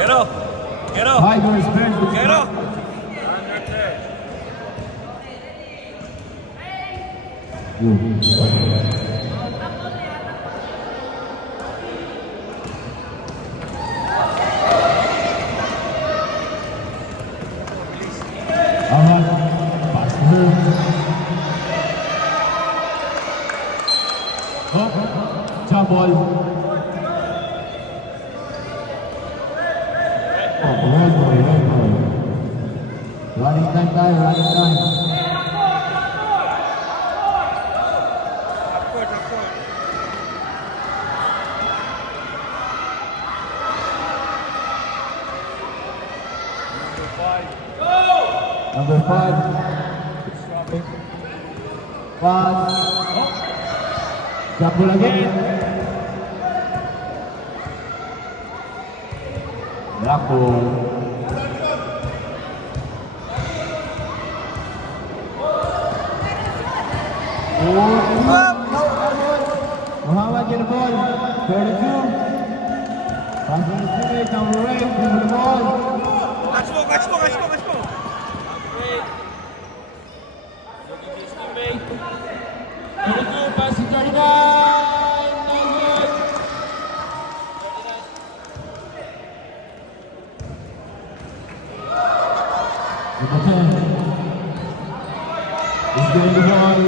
Quiero. Tigers bench. Quiero. Ahmad, pass to her. Oh, jump ball. Oh, red ball. Running time tayo, running time. Number 5. Pass. Jump ball again. Black ball. Muhammad get the ball. 32. Pass to the teammate, number 8. Give the ball. Catch mo. Pass to 39. No good. Number 10. He's getting the ball.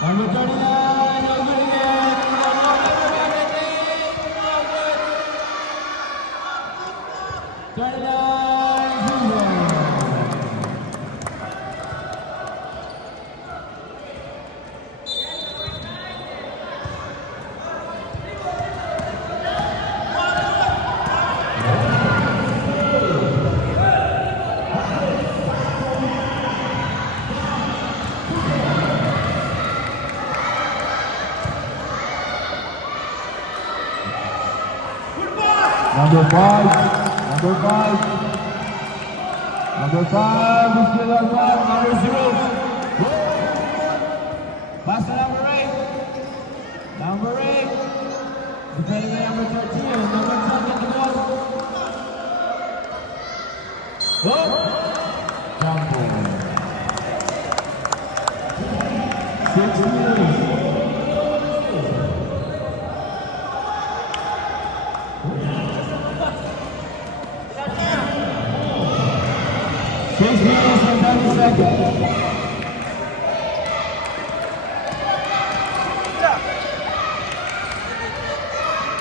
Number 39. No good again. No good. 39. 0. Number 5, is still on top. Number 0. Pass to number 8. Number 8. Defending by number 13. Number 10 get the ball. Jump ball. 6 minutes.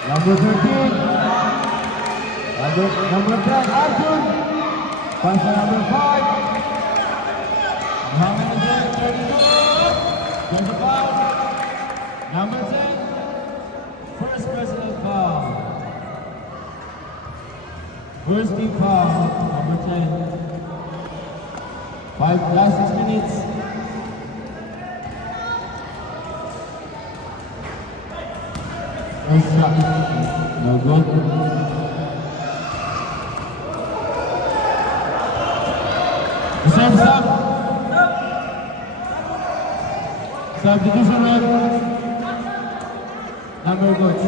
Number 13. Number 10, Arjun. Pass to number 5. Muhammad again, 32. 25. Number 10. First personal foul. First team foul. Number 10. Last 6 minutes. Nice shot. No good. Sub. Substitution run. Number coach.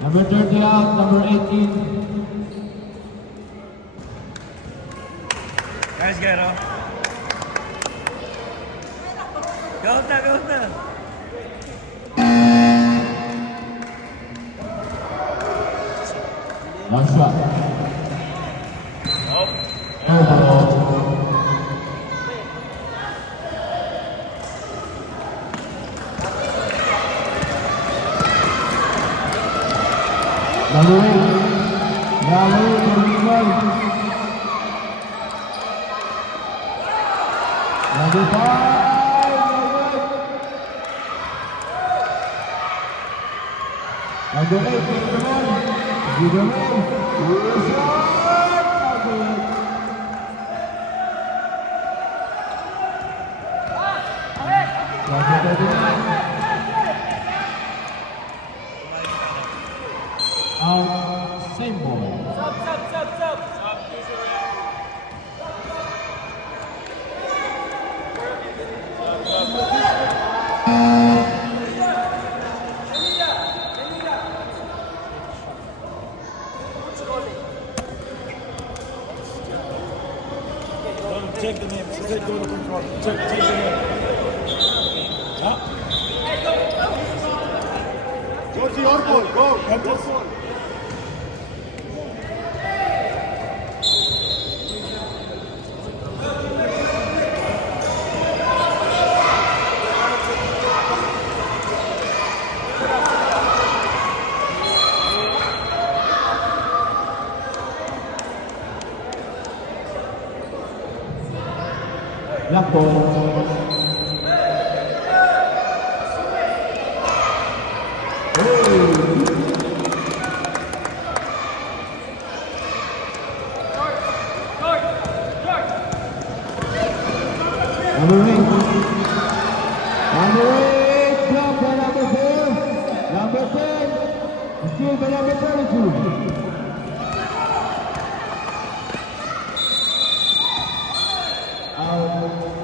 Number 30 out. Number 18. Guys, quiero. Go na. One shot. Oh. Number 8. Number 5. Number 8. Give the ball. Same ball. Sub. Check the name. Check the control. Check the name. Go to your ball. Go. Your ball. Black ball. Number 8. Number 8, block by number 4. Number 10, steal by number 32. Out.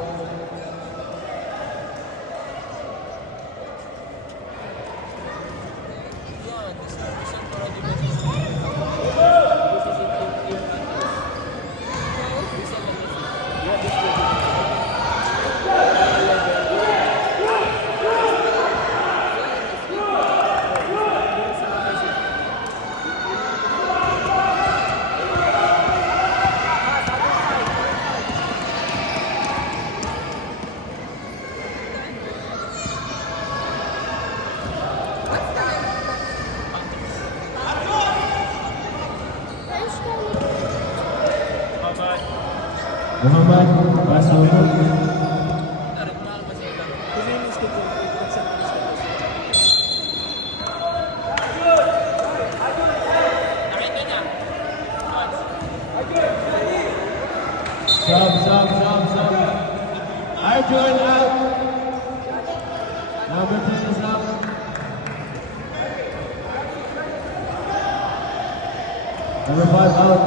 Muhammad Rasulullah. Sub. Arjun out. Number 10 is out. Number 5 out.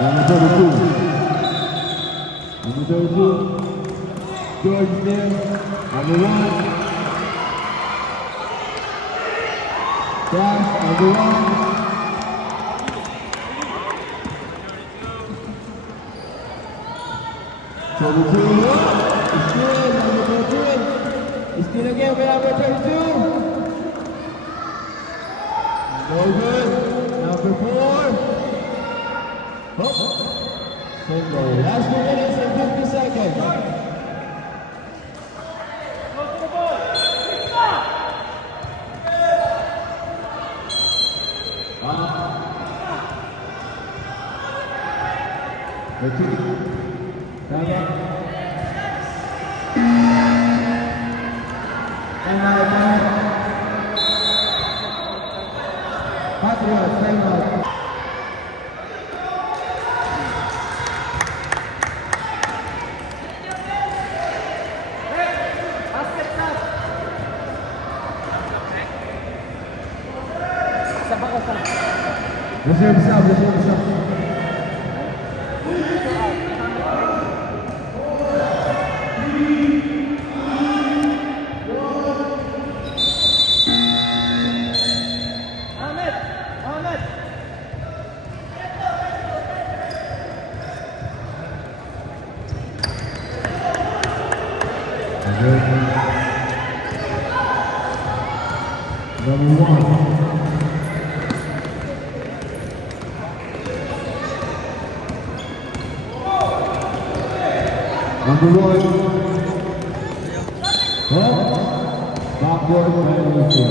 Number 32. George there. Number 1. Dash, number 1. Number 2. Still, number 13. Still again by number 32. No good. Number 4. Single. Last 2 minutes and 50 seconds. Patriots, time out. Reserve sub. Number 1. Number 1. Backward penalty.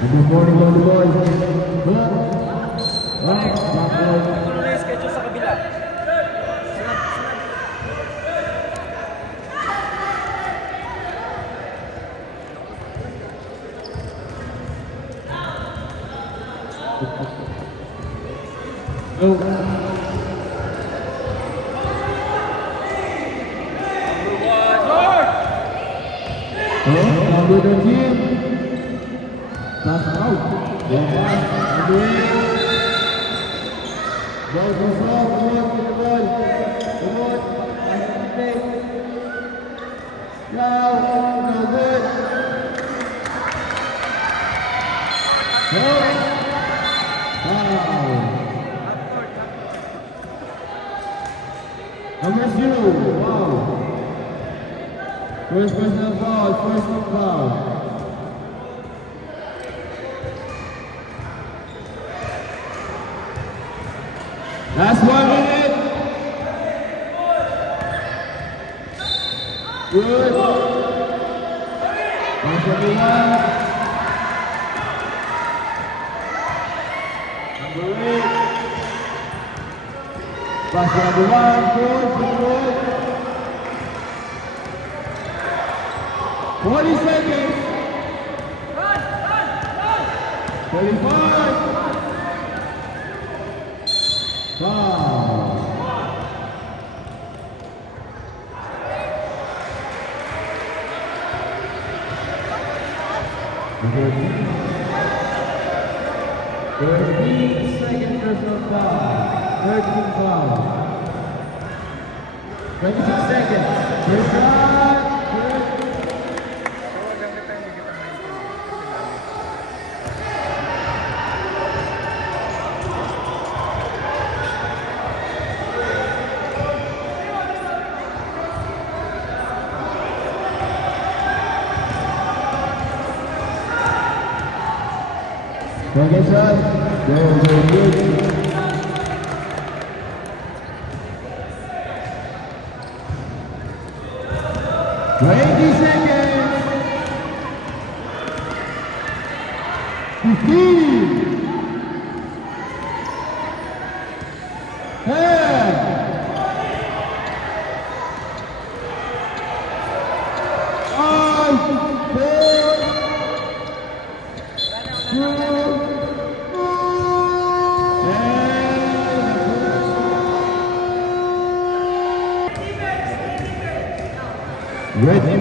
Number 40 on the board. Ano na yung schedule sa kabila? Number 13. That's out. Ball pass. Ball goes off. Come on, get the ball. Come on. Now, no good. Foul. Number 0. Wow. First personal foul, first team foul. Last 1 minute. Good. Pass everyone. Number 8. Pass everyone. Good. 40 seconds. 35. Foul. Second personal foul. 13 foul. 26 seconds. First shot. Second shot. Very good. Seconds. 15. 10. 30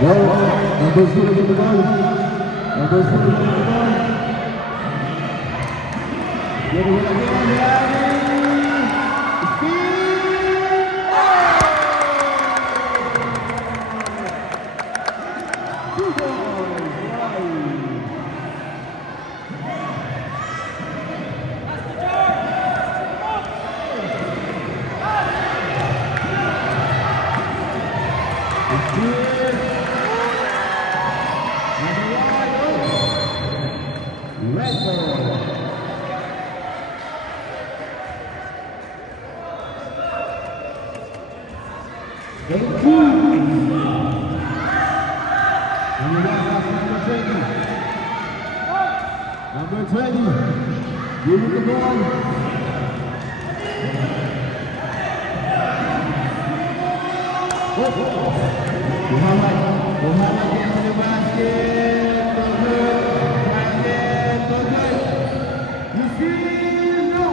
Goal. Number 0 to the goal. Number 0 to the goal. Get it again. Red ball. Game 2. And the last number 20. Number 20. Give it the ball. Muhammad yang ada basket. Togut. You see no.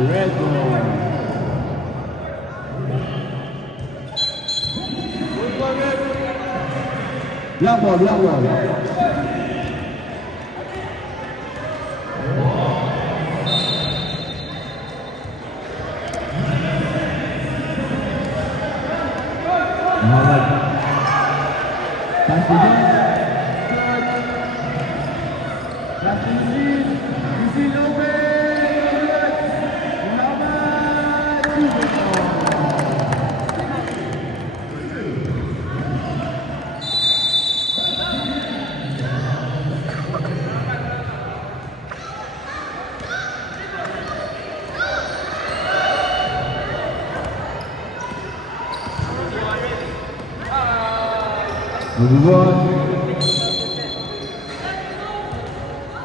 Red ball. Black ball, black ball. Muhammad. Pass it. Move on.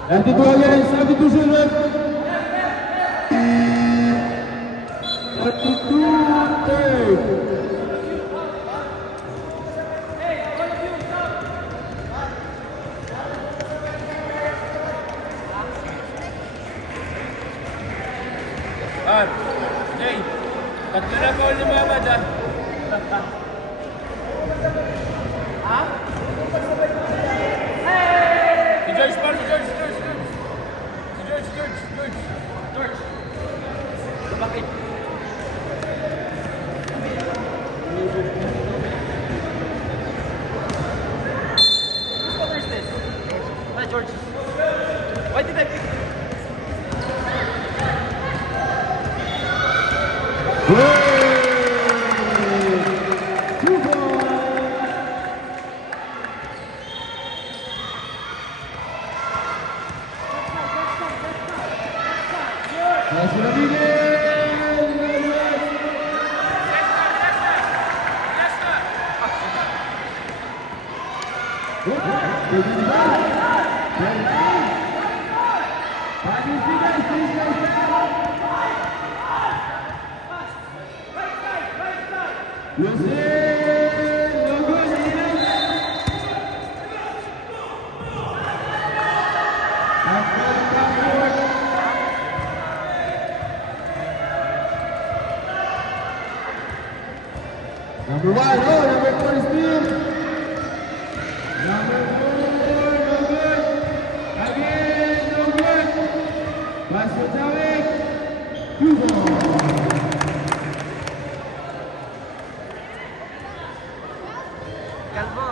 And it again, 72-0. 32-30. Jay, tatlo na call ni Mama dyan. Si George, George. Bakit? Whose cover is this? George. Why did I pick? Number 1, number 4 is Steve. Number 4, no good. Again, no good. Pass to Tawik. 2 ball. Calvo.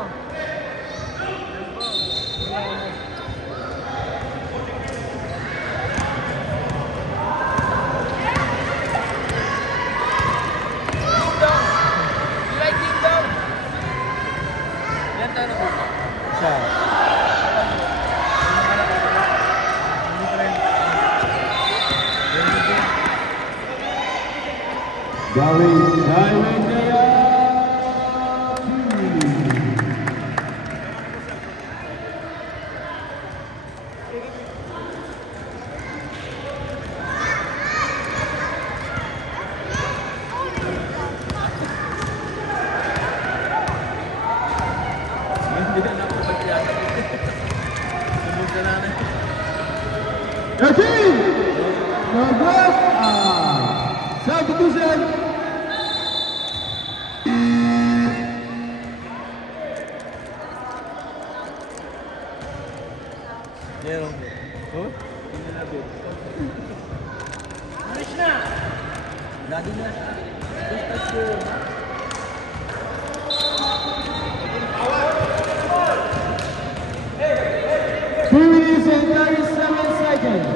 You like him down? Darwin Jaya. Nagwag substitution. Two minutes and 37 seconds.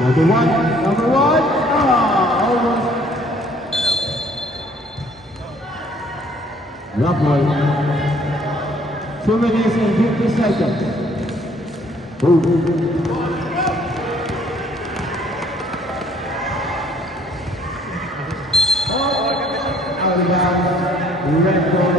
Number one. Almost. Rough boy. 2 minutes and 50 seconds. Out of bounds. Red ball.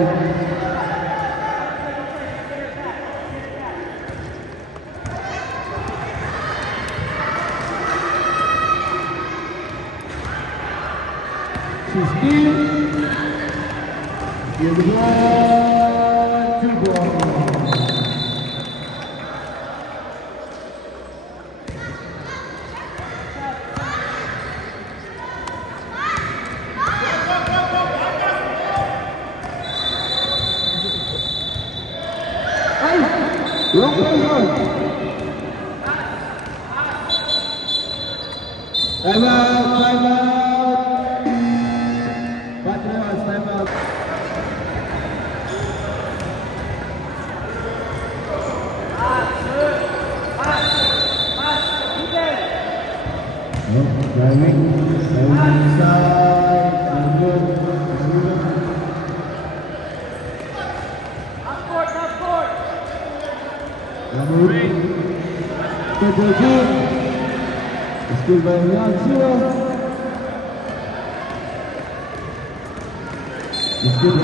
Still the ball, 2 ball. Long ball. Time out. Driving inside, half court. Number 8, still by Lazio. Still by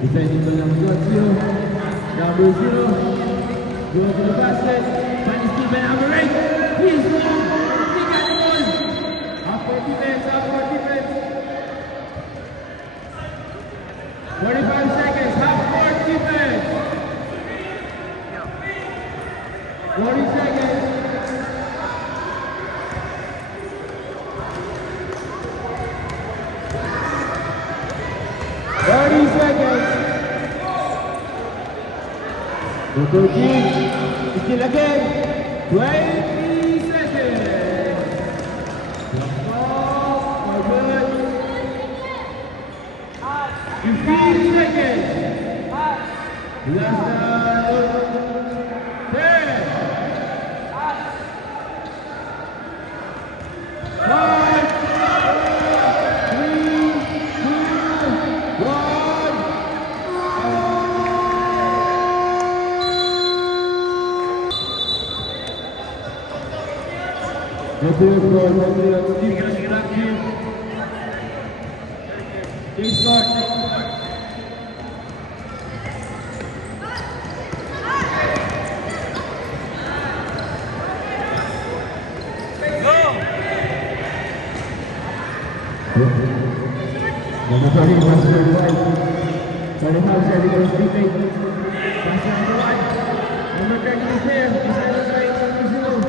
defending by Lazio. Number 0, go to the basket. Finds Stephen number 8. He's long. He got the ball. Half-court defense. 45 seconds. Half-court defense. 40 seconds. Still again, 20 seconds. Ball, good. 15 seconds. Last time. 10. 5, 3, 2, 1. Material score, material. Sige lang. Team score. Number 30, number 35. 35, Shelly goes deep eight. Pass number 1. Number 30 is there. He's on the right, number 0.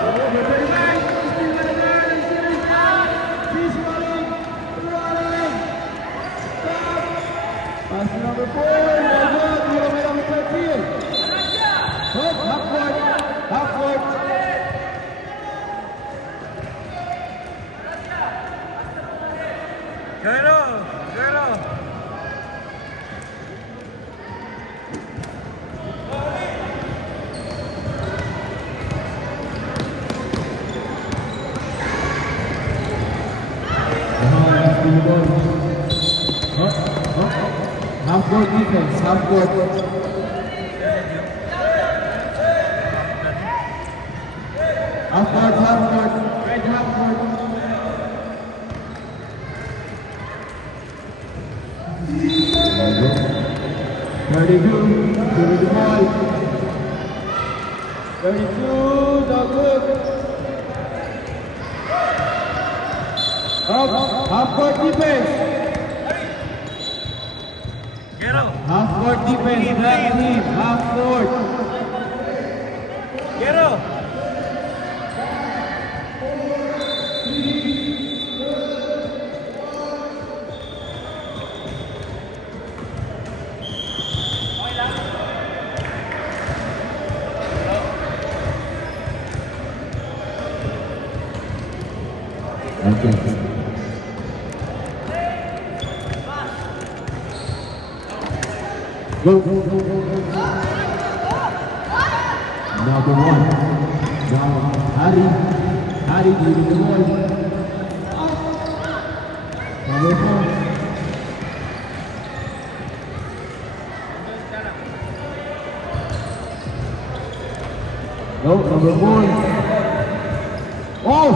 Number 35, still on the line. She's running. Stop. Pass to number 4. No good. You're right on the third field. Oh, half court. Guero. Half court defense, half court. Half court. Red half court. Thirty-two, to the ball. 32, no good. Up, half court defense. Guero. Half court defense, black team, half court. Guero. Okay. Go. Number 1. Now, Harry leading the ball. Number 4. No, number 4. Oh!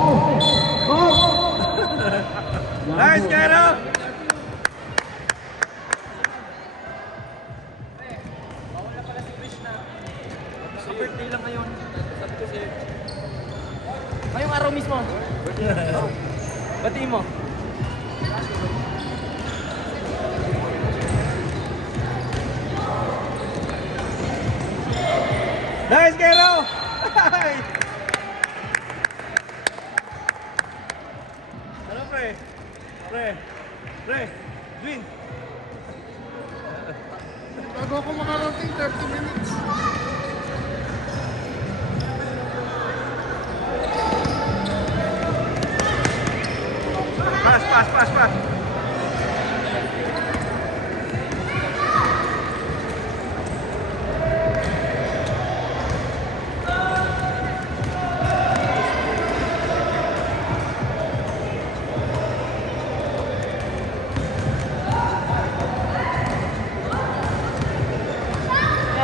Nice, Guero. Birthday lang ngayon. Sabi ko sa'yo. Ngayong araw mismo. Batiin mo. Nice, Guero. Ano, pre? Win. Bago ako makarating, 30 minutes. Pass.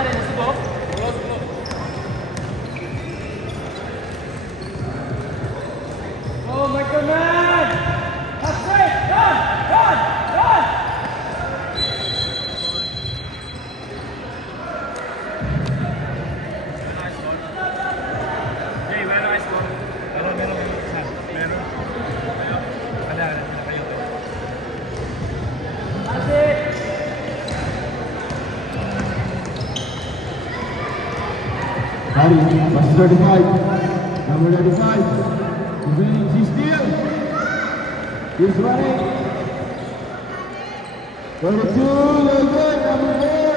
Nangyari na si Bob? Oh my command! That's right! Run! Hey, meron ice cream. Meron. Ada kayo. That's it! Harry, pass 35. Number 35. He's running, he's still. He's running. 32, no good. Number 4.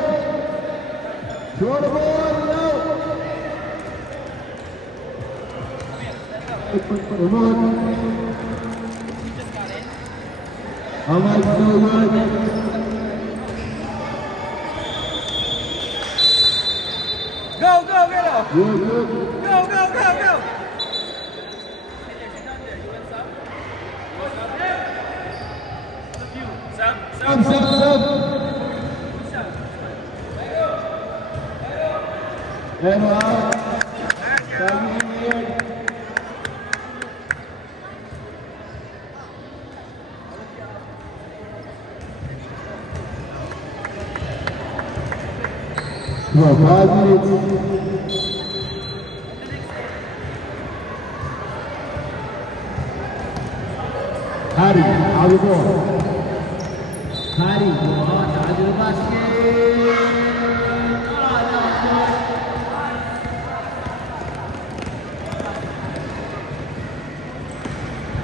Throw the ball, no. Remote. How much no good? Go, Guero. Good. Go. Sub. Pero out. Nice, Sabi mo ngayon. No, 5 minutes. Harry, out the ball. Harry, تعادل الباسكت.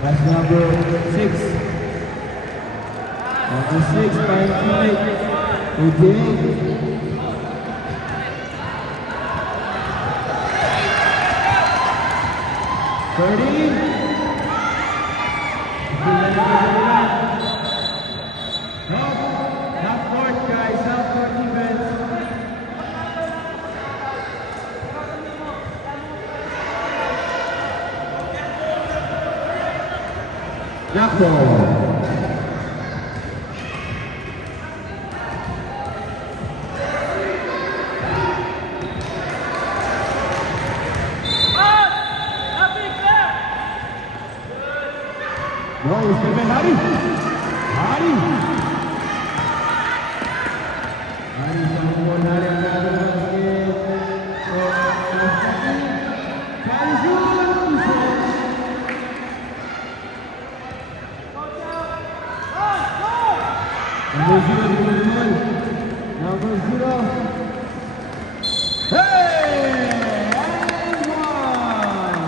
That's number 6. Number 6, by Mike. Okay. Half court, guys. Half court defense. Jack ball. No, Stephen Harry. Harry. Harry someone Harry ang nasa basket. Harry shoot! Number 0, number 0. Hey! And one!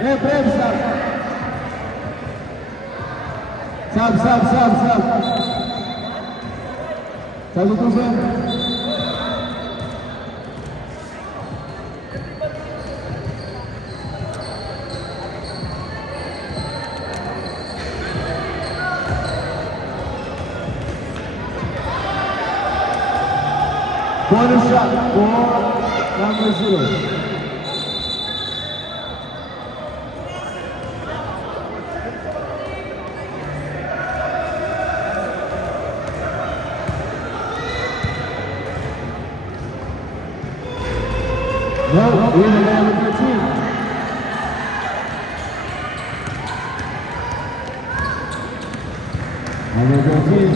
Hey, Prem, sub. Sub. Satu tu, Prem. Bonus shot for number 0. No, we have number 13. Number 13.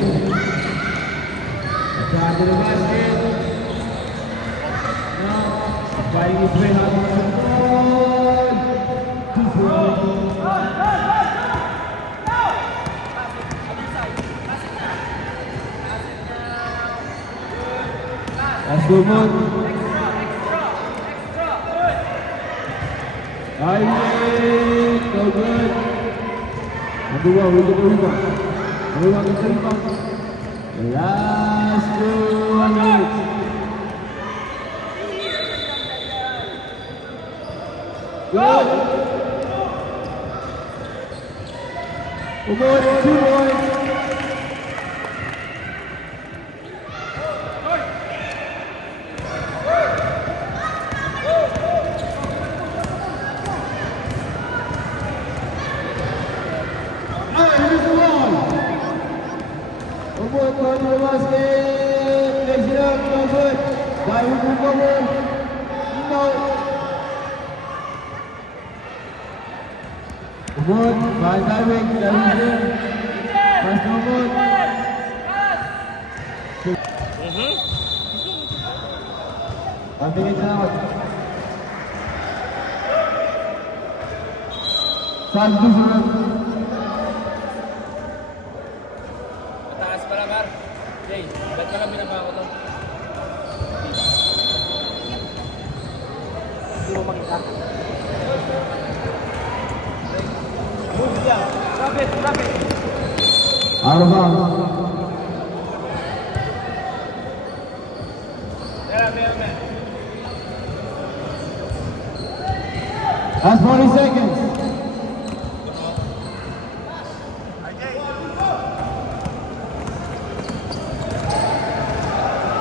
Attack to the basket. Now, fighting his way out of the ball. 2-4. That's good one. Aye, no good. Number 1, we get the rebound. Everyone gets the rebound. Last 2 minutes. Good. We're going to 2 points. Going to the basket. Takes it up. No good. By Hugo forward. No. Good. By Darwick. Darwick in. Pass no good. Something is out. Salve, Mataas pala, Mar. Jay, ba't ka lang binaba ko to? Hindi mo makita. Move yan. Rapid. out of bounds. Meron. That's 40 seconds.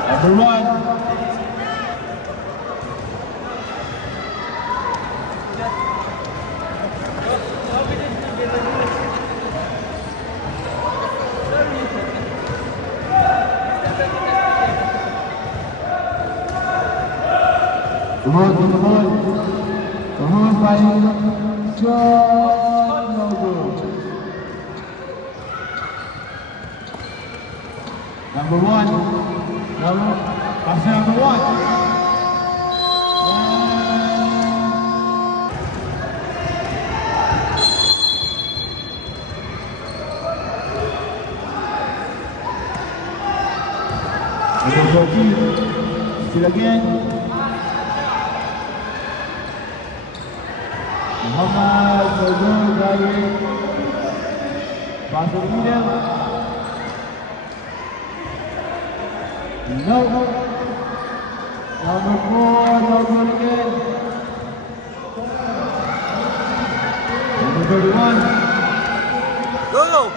Number 1. Tuhod, tuhod. Tuhod by John Noble. Number 1. Pass number 1. Number 14, still again. Muhammad Fazul driving. Pass the middle. No. Number 4, no goal again. Number 31. Go!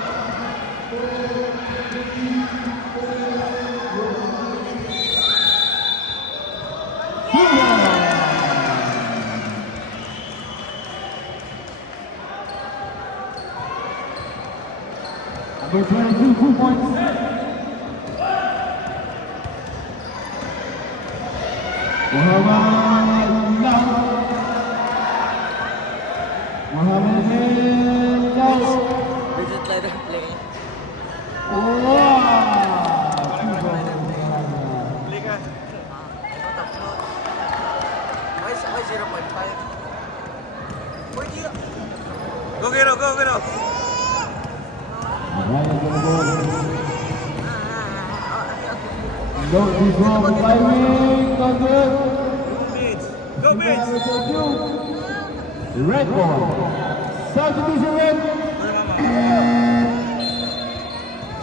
Number 22, 2 points. Muhammad Lau. Muhammad Lau. Bridget Leather play. Liga. Ito tatlo. Ay, 0.5. Pwede yun. Go, Giro, go, Giro. Go, control, firing, go good. Bids. Go, Bids. Red ball. Substitution red.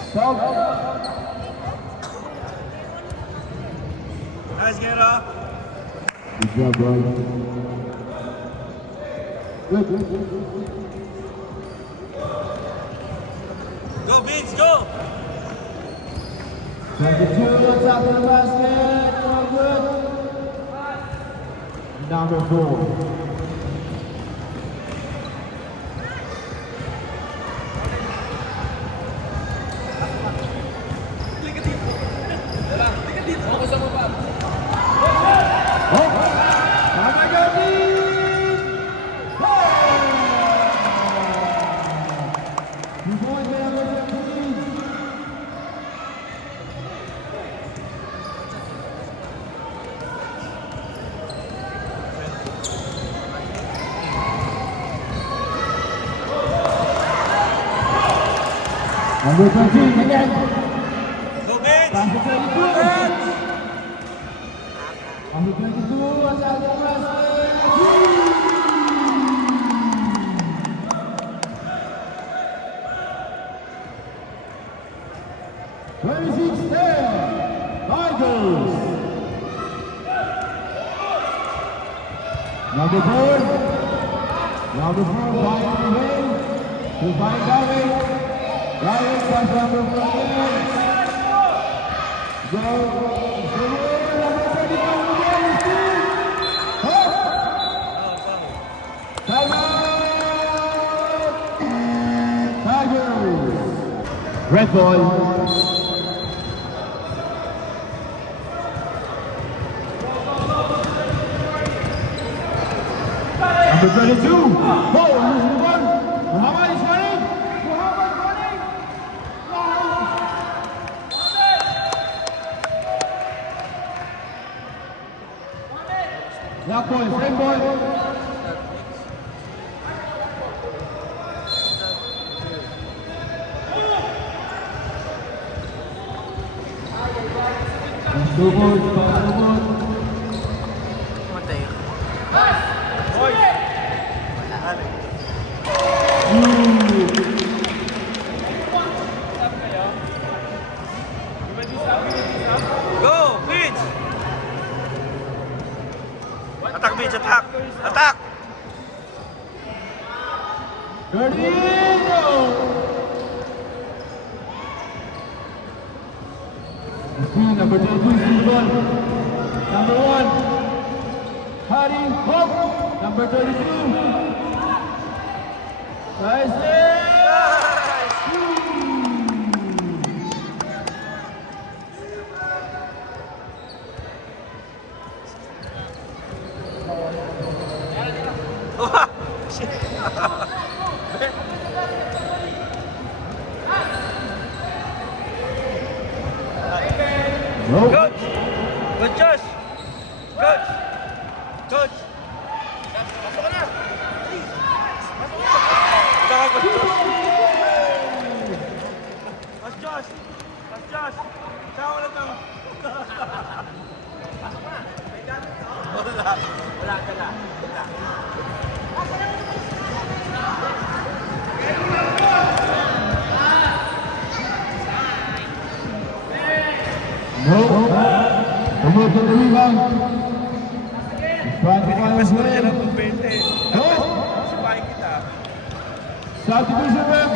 Stop. Nice, Giro. Good job, bro. Good. Go, Bids, go. 22 on top of the basket. No good. Number 4. Number 13 again. Go, Bids. Number 22. Number 22 on top of the basket. 26-10. Tigers. Number 4. Number 4, Ryan Ray. To find Gary. Ryan pass number 4. Go. Number 35 again. Time out. Tigers. Red ball. Number 32. Oh, losing one. Muhammad is running. Muhammad running. Black ball, same ball. Two balls, two balls. Matay. Go, Bids. Attack, Bids, attack. Attack. Number 22 is the ball. Number 1, Harry Hope. Number 32. Nice. No. Coach! Good Josh! Coach! Coach! Pasok ka na! Pasok ka na! Ito ka, Coach Josh! Coach Josh! Coach Josh! Saan ko lang lang? Wala ka na. No. Tumulong sa rebound. Trying to find his way. No. Sipahin kita. Substitution rep.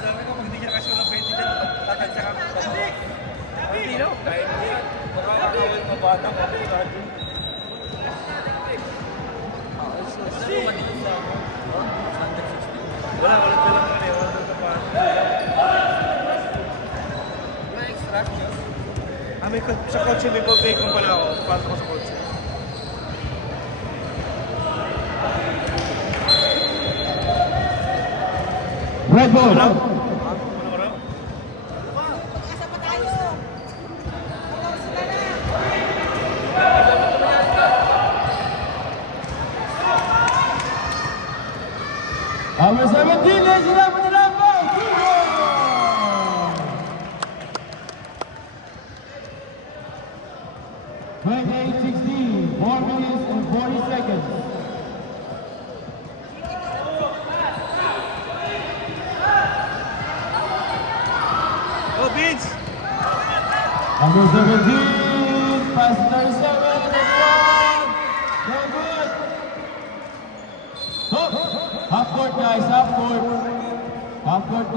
Sabi ko, pag hindi niya kasi ng 20 dyan, tatansya kami. Hindi, no? Kahit yan. Makakawin mo bata ka. Wala ka lang nga eh. Wala ka pa. Wala extra? Sa coach, may pag-break mo pala ako. Para ko sa coach. Red ball. Number 17, ladies and gentlemen, the number 28-16, 4 minutes and 40 seconds. Go, Beans! Number 17, pass 37, and one. No good. Oh, half court, guys, half court. Half court D.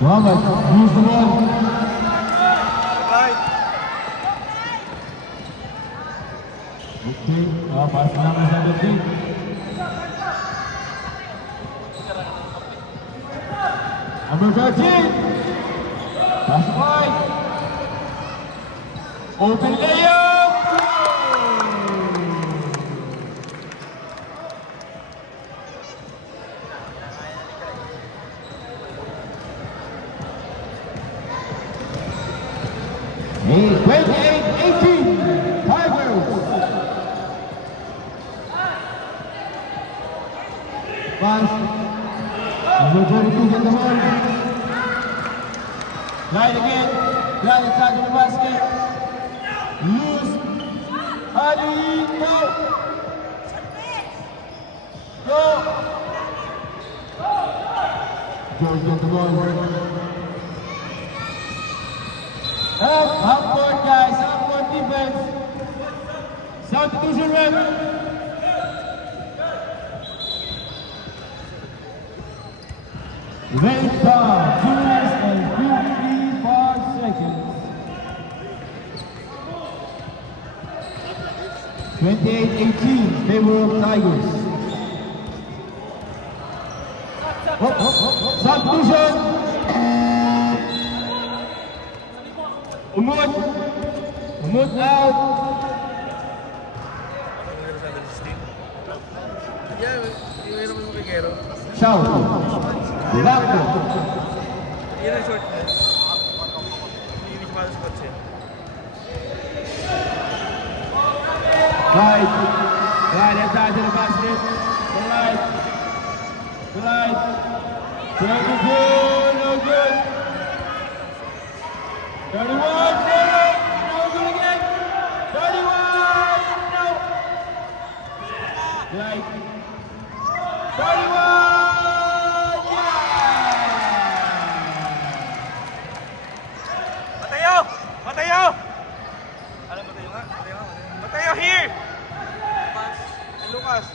Muhammad, use the ball. Right. Okay, pass number 17. Number 13. Pass 5. Open layup. Hey, 28-18. Tigers. Pass. Number 32 get the ball. Right again. Right inside the basket. Loose. Ali, go. Go. George get the ball. Half court, guys. Half court defense. Substitution rep. Red time, 2 minutes and 55 seconds. 28-18, favor of Tigers. Substitution. Umut out. Shout. Blanco. Yan ang short. Hindi pa sa coach eh. Right. Right, inside to the basket. To right. To right. 32, no good. 31, no good again. 31, no. Right. 31. Matayo! Matayo! Alam mo tayo nga? Matayo here! Lucas!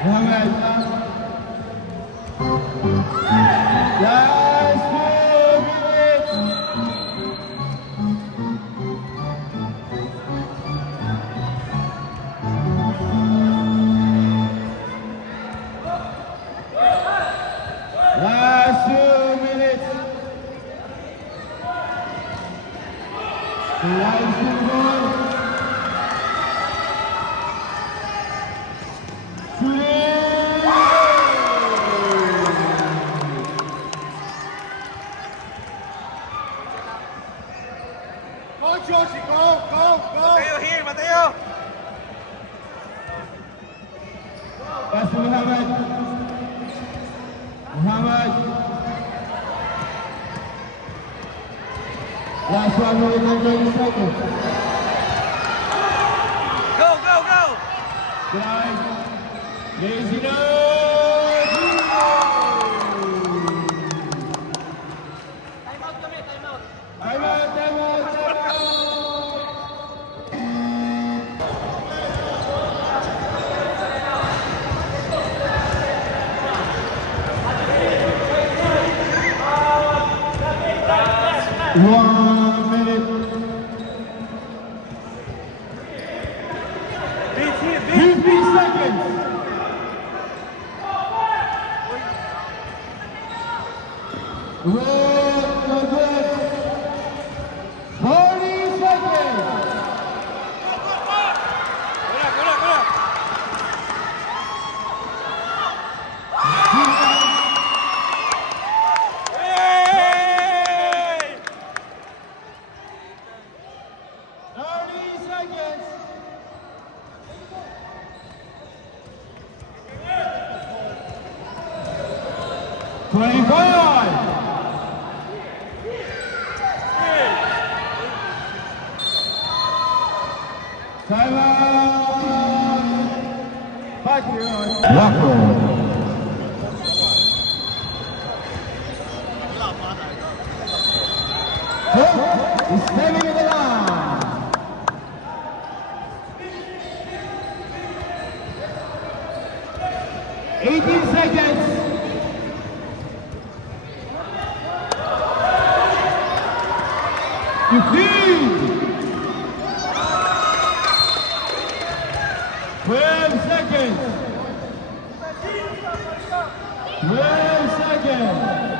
Muhammad. Rise to the ball. Go, Josie, go, go, go. Mateo, here, Mateo! Pass to Muhammad. Muhammad. Last 1 minute and 30 seconds. Go, go, go! Drive. Lazy no. Time out, time out, time out. One minute. Beats here, beats! 50 seconds. Red, no good. 40 seconds. Go na, go na! Hey! 30 seconds. $25. Time out. Back here on. Waco. Hook is staying in the line. 18 seconds. You feed. 12 seconds. 12 seconds.